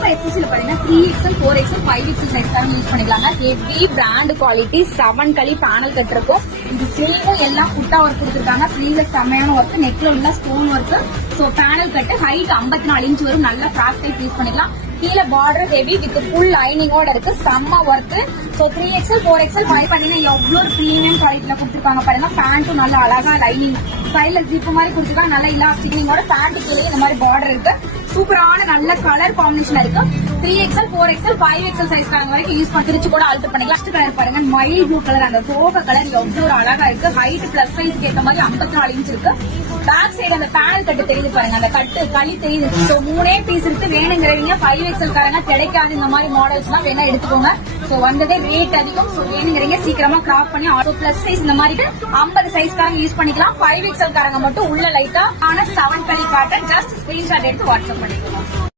இப்ப எக்ஸல் பாத்தீங்கன்னா 3XL 4XL 5XL size தான் யூஸ் பண்ணிக்கலாங்க. ஹெவி பிராண்ட் குவாலிட்டி 7 களி பேனல் கட் இருக்கும். இது ஸ்லீவும் எல்லாம் புட்டா ஒர்க் கொடுத்துருக்காங்க. ஸ்லீவ்ல செம்மையான ஒர்க், நெக்ல உள்ள ஸ்டோன் ஒர்க். சோ பேனல் கட்டு ஹைட் 54 இன்ச் வரும். நல்ல ஃபிராக் டைப் யூஸ் பண்ணிக்கலாம். கீழே பார்டர் ஹெவி வித் ஃபுல் லைனிங்கோட இருக்கு. செம்ம ஒர்க். சோ 3XL 4XL 5 பாத்தீங்கன்னா எவ்வளவு பிரீமியம் குவாலிட்டில கொடுத்துருக்காங்க பாருங்க. பேண்ட்டும் நல்ல அழகா லைனிங் சைட்ல ஜிப் மாதிரி கொடுத்துருக்காங்க. நல்ல இலாஸ்டிக்கோட பேண்ட் கீழே இந்த மாதிரி பார்டர் இருக்கு. சூப்பரான நல்ல கலர் காம்பினேஷன் இருக்கு. 3XL 4XL 5XL சைஸ் வரைக்கும் யூஸ் பண்ணிச்சு கூட ஆல்டர் பண்ணிக்கலாம். ஃபர்ஸ்ட் கலர் பாருங்க, மயில் ப்ளூ கலர். அந்த தோக கலர் எவ்வளவு ஒரு அழகா இருக்கு. ஹைட் பிளஸ் சைஸ்க்கு ஏற்ற மாதிரி 54 இன்ச் இருக்கு. பேக் சைடு அந்த பேனல் கட்டு தெரியுது பாருங்க, அந்த கட்டு களி தெரியுது. சோ 3 பீஸ் இருக்கு. வேணுங்கிறவங்க 5XL காரங்க கிடைக்காது. இந்த மாதிரி மாடல்ஸ் எல்லாம் வேணா எடுத்துக்கோங்க. சோ வந்ததே ரேட் அதிகம். சோ வேணுங்கிறீங்க சீக்கிரமா கிராப் பண்ணி ஆட்டோ பிளஸ் சைஸ் இந்த மாதிரி 50 சைஸ் காரங்க யூஸ் பண்ணிக்கலாம். 5XL காரங்க மட்டும் உள்ள லைட்டா ஆனா 7 களி பேட்டர்ன் ஜஸ்ட் ஸ்கிரீன்ஷாட் எடுத்து வாட்ஸ்அப் பண்ணிக்கலாம்.